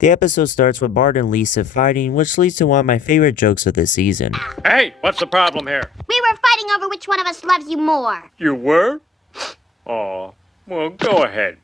The episode starts with Bart and Lisa fighting, which leads to one of my favorite jokes of the season. Hey, what's the problem here? We were fighting over which one of us loves you more. You were? Aw, well, go ahead.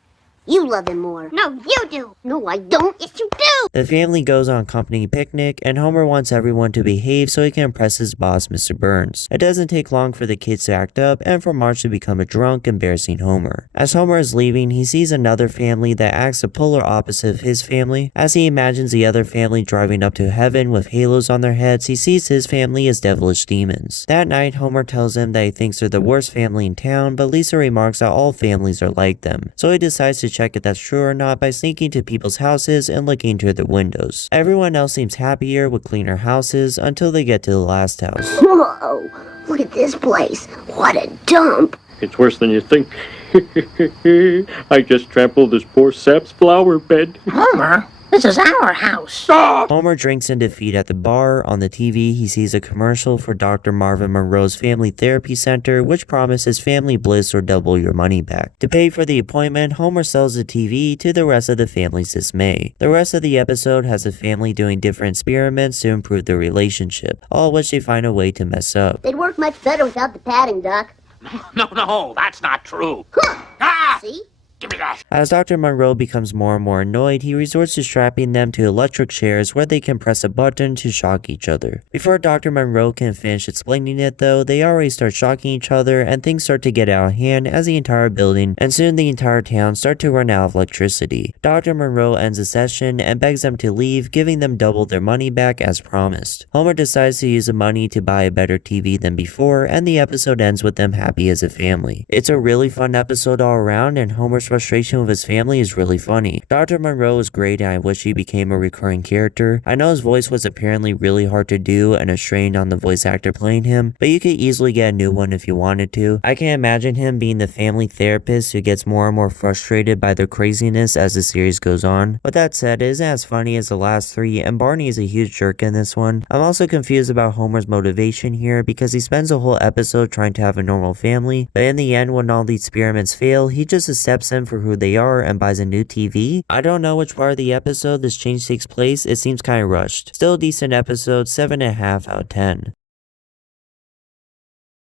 You love him more. No, you do. No, I don't. Yes, you do. The family goes on a company picnic, and Homer wants everyone to behave so he can impress his boss, Mr. Burns. It doesn't take long for the kids to act up and for Marge to become a drunk, embarrassing Homer. As Homer is leaving, he sees another family that acts the polar opposite of his family. As he imagines the other family driving up to heaven with halos on their heads, he sees his family as devilish demons. That night, Homer tells him that he thinks they're the worst family in town, but Lisa remarks that all families are like them. So he decides to check if that's true or not by sneaking to people's houses and looking through the windows. Everyone else seems happier with cleaner houses until they get to the last house. Whoa, look at this place. What a dump. It's worse than you think. I just trampled this poor sap's flower bed. Homer, this is our house. Homer drinks in defeat at the bar. On the TV, he sees a commercial for Dr. Marvin Monroe's Family Therapy Center, which promises family bliss or double your money back. To pay for the appointment, Homer sells the TV to the rest of the family's dismay. The rest of the episode has the family doing different experiments to improve their relationship, all of which they find a way to mess up. They'd work much better without the padding, Doc. No, that's not true. See? Give me that. As Dr. Monroe becomes more and more annoyed, he resorts to strapping them to electric chairs where they can press a button to shock each other. Before Dr. Monroe can finish explaining it though, they already start shocking each other and things start to get out of hand as the entire building and soon the entire town start to run out of electricity. Dr. Monroe ends the session and begs them to leave, giving them double their money back as promised. Homer decides to use the money to buy a better TV than before, and the episode ends with them happy as a family. It's a really fun episode all around, and Homer's frustration with his family is really funny. Dr. Monroe is great and I wish he became a recurring character. I know his voice was apparently really hard to do and a strain on the voice actor playing him, but you could easily get a new one if you wanted to. I can imagine him being the family therapist who gets more and more frustrated by their craziness as the series goes on. With that said, it isn't as funny as the last three, and Barney is a huge jerk in this one. I'm also confused about Homer's motivation here because he spends the whole episode trying to have a normal family, but in the end when all the experiments fail, he just accepts them for who they are and buys a new TV. I don't know which part of the episode this change takes place, it seems kinda rushed. Still a decent episode, 7.5 out of 10.